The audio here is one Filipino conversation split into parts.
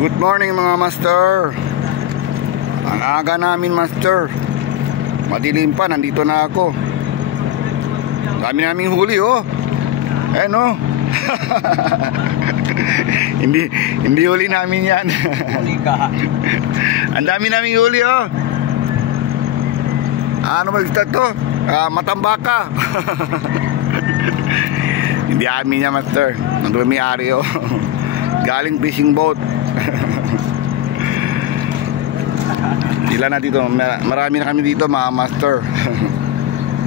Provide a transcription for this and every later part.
Good morning mga master. Ang aga namin master. Madilim pa, nandito na ako. Dami naming huli oh. Ayan oh. Hindi huli namin yan. Ang dami naming huli oh. Ano mag-start to? Matambaka. Hindi amin niya master. Nandun may ari oh. Galing fishing boat. Sila na dito, marami na kami dito mga master.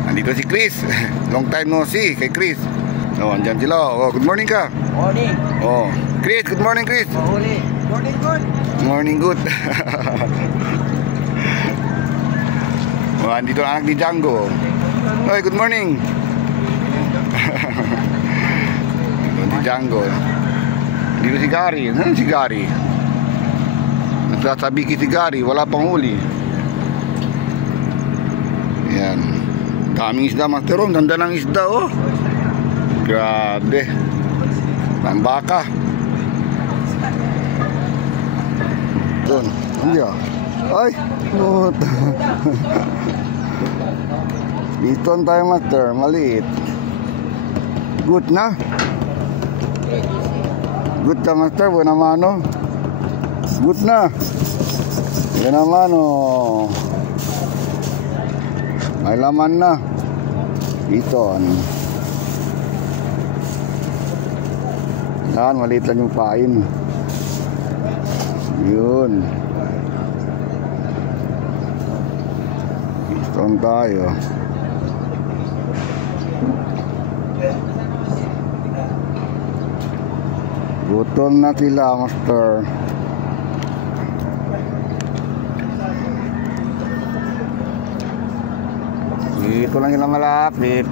Nandito si Chris. Long time no see kay Chris. Oh, andyan sila. Oh, good morning ka. Morning. Oh, Chris, good morning Chris. Morning. Morning good. Morning good. Oh, andito ang anak ni Django. Oy, good morning. Andito si Django. Dito si Gary. Ano si Gary? Nagsasabi si Gary, wala pang huli. Yan. Daming isda master. Ganda ng isda oh. Grabe. Tambaka. Doon. Hindi ah. Ay. Dito tayo master. Maliit. Good na. Good na master, buena mano. Good na. Buena mano. May laman na. Ito. Yan, maliit lang yung pain. Yun. Ito tayo. Gutom na sila master. Dito lang sila malapit.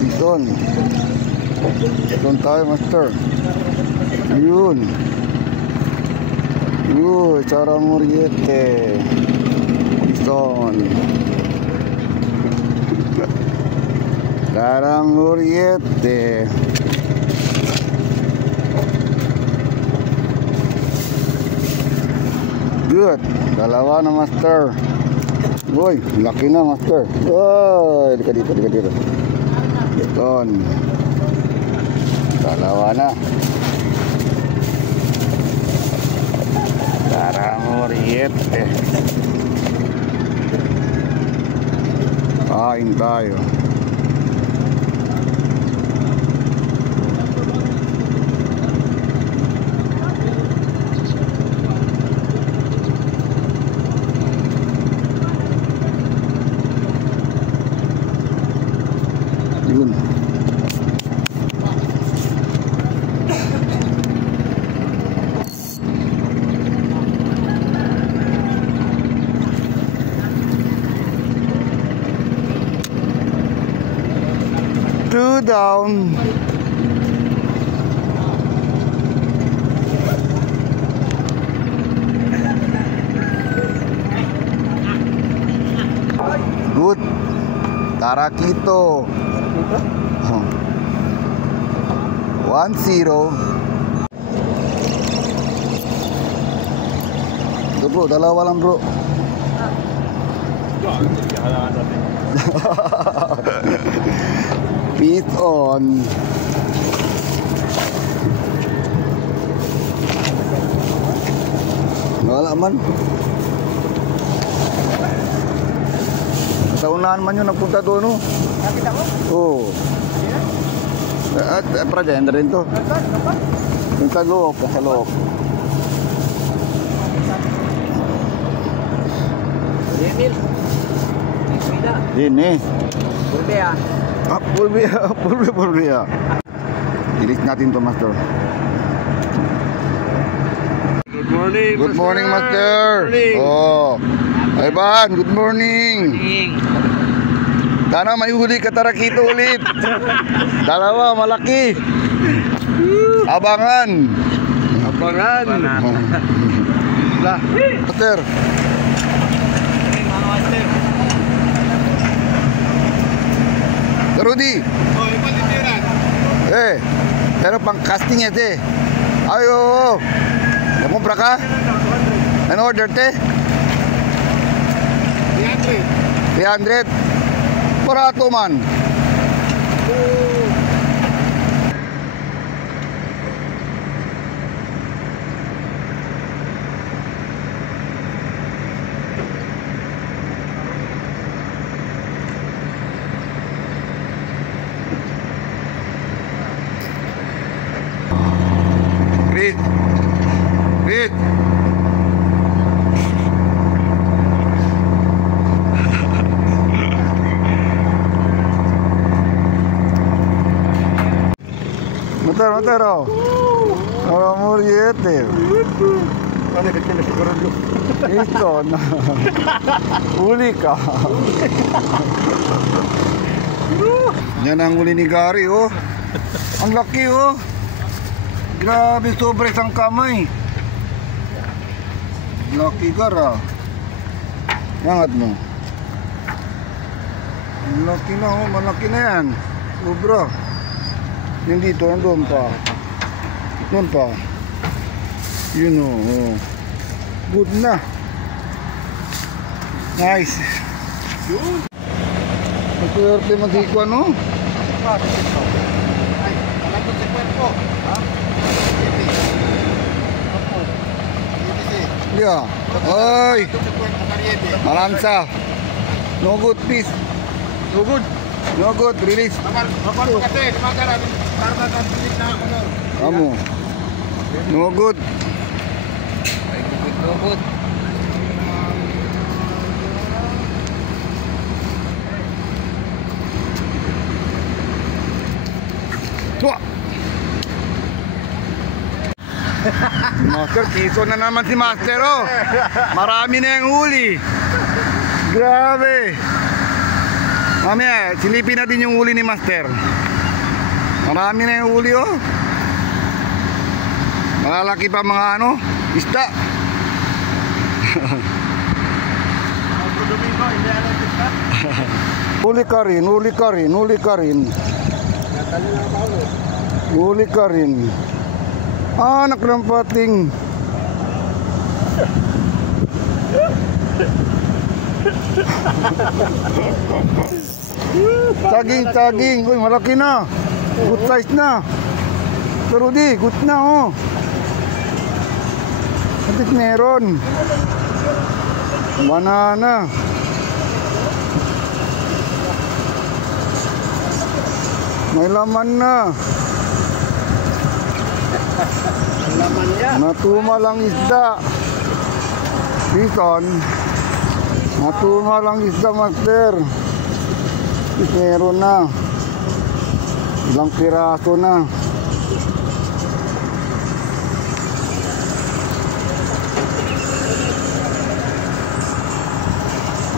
Piston. Piston tayo master. Yun. Yun, cara muriete. Darang muriete. Good. Dalawa na master. Uy, laki na master. Uy, dito. Iton. Dalawa na. Darang muriete. Kain tayo. Yun. Two down. Good. Tarakito. 1-0. Ito bro, dalawa lang bro. Beat on. Wala man. Sa unahan man yun nagpunta doon no. Nakita ko? Oo. At pra-gender rin to. Yung sa loob. Emil. Din eh. Pulbea. Pulbea. Ilis natin to master. Good morning. Good morning master. Good morning. Oh. Ay ban, good morning. Sana may huli ka tarakito ulit. Dalawa, malaki. Abangan. Master. Rudy. Pero pang casting yan te. Ay, oo. Nakumpra ka? Ano order te? 300. Barato man. Wait. Motor oh. Kalau muriete. Ano ka na siguro? Ito na. Uli ka. Yan ang uli ni Gary oh. Ang laki oh. Grabe, sobre isang kamay. Laki gara. Angat mo. Laki na oh, malaki na yan. Sobra. Yung dito, nandun pa. Doon pa. Yun oh. Good na. Nice. Yun. Maswerte magkikwa no? Ay, talagang sa kwento. Ha? Yeah. Oy. Malansa. No good, please. So good. No good, release. Kapal mo kasi, lumagara. Karma ka pilit na ako no. Kamu. No good. No good. Tua. Master, kiso na naman si Master oh. Marami na yung huli. Grabe. Mamaya, silipin natin yung huli ni Master. Marami na yung huli oh. Malalaki pa mga ano, isda. Huli ka rin, huli ka rin, huli ka rin. Huli ka rin. Anak ng pating. Saging. Uy, malaki na. Good size na. Pero di, good na oh. Kapit meron. Banana. May laman na. Laman niya. Natumal ang isda. Bison. Natumal ang isda, Master. Meron na. Ilang piraso na.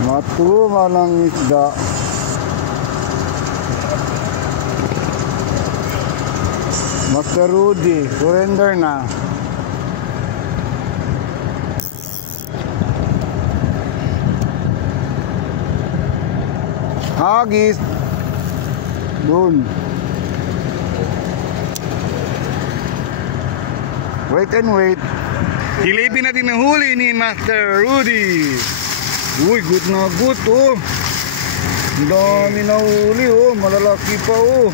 Natumal ang isda. Master Rudy, surrender na. Hagis. Doon. Wait and wait. Silipin natin ang huli ni Master Rudy. Uy, good na good oh. Ang dami na huli oh. Malalaki pa oh.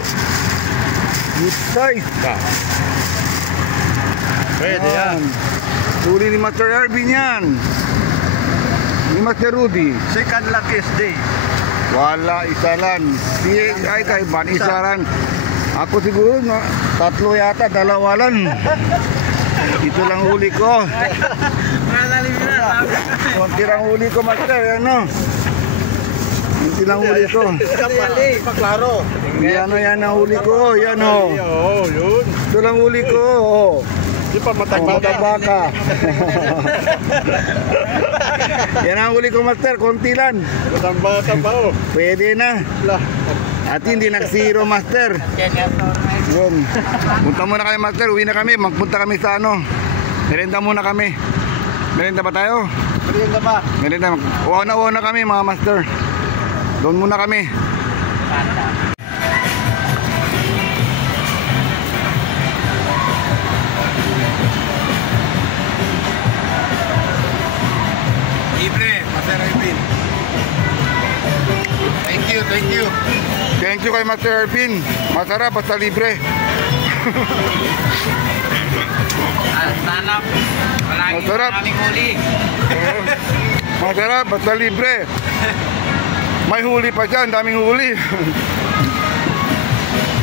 Good size ka. Pwede yan. Huli ni Master Ervin yan. Ni Master Rudy. Second luckiest day. Wala, isa lang. Ay, kaiban, isa lang. Ako siguro, no, tatlo yata, dalawa lang. Ito lang huli ko. Kunti lang huli ko, Master. Ano? Kunti lang huli ko. Paklaro. Yan ang huli ko. Yan o. Oo, yun. Ito lang huli ko. Oh. Di pa Matag-baka. Yan ang huli ko, Master. Kunti lang. Matag-baka pa oh. Pwede na. At hindi nag-zero, Master. Yun. Punta muna kami, Master. Uwi na kami. Magpunta kami sa ano. Merenda muna kami. Merenda ba tayo? Merienda ba? Merenda. Uwana kami, mga Master. Doon muna kami. nyo kay Master Ervin. Masarap basta libre. Sana palagi Masarap. maraming huli. Masarap basta libre. May huli pa dyan, daming huli.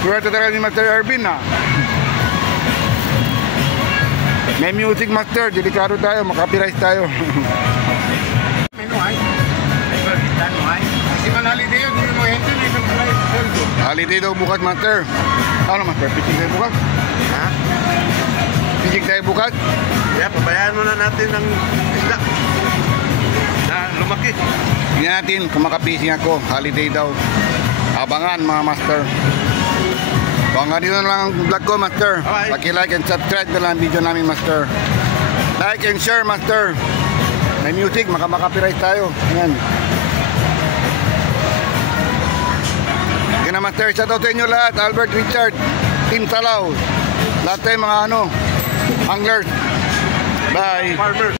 Swerte talaga ni Master Ervin ha. May music master, delikado tayo, makapirize tayo. Menu ay. Si Manalide yun, hindi mo ente, hindi mo pala. Holiday daw bukas master. Ano master, pisig tayo bukas? Ha? Pisig tayo bukas? Kaya pabayaan muna natin ng isda. Na lumaki. Hindi natin, kung makapising ako, holiday daw. Abangan mga master. So hanggang dito na lang ang vlog ko master. Okay. Paki-like and subscribe na lang ang video namin master. Like and share master. May music, makapirize tayo. Ayan. Yan na master, shoutout sa inyo lahat. Albert Richard, Team Talaw. Lahat tayo mga anglers. Bye. Farmer.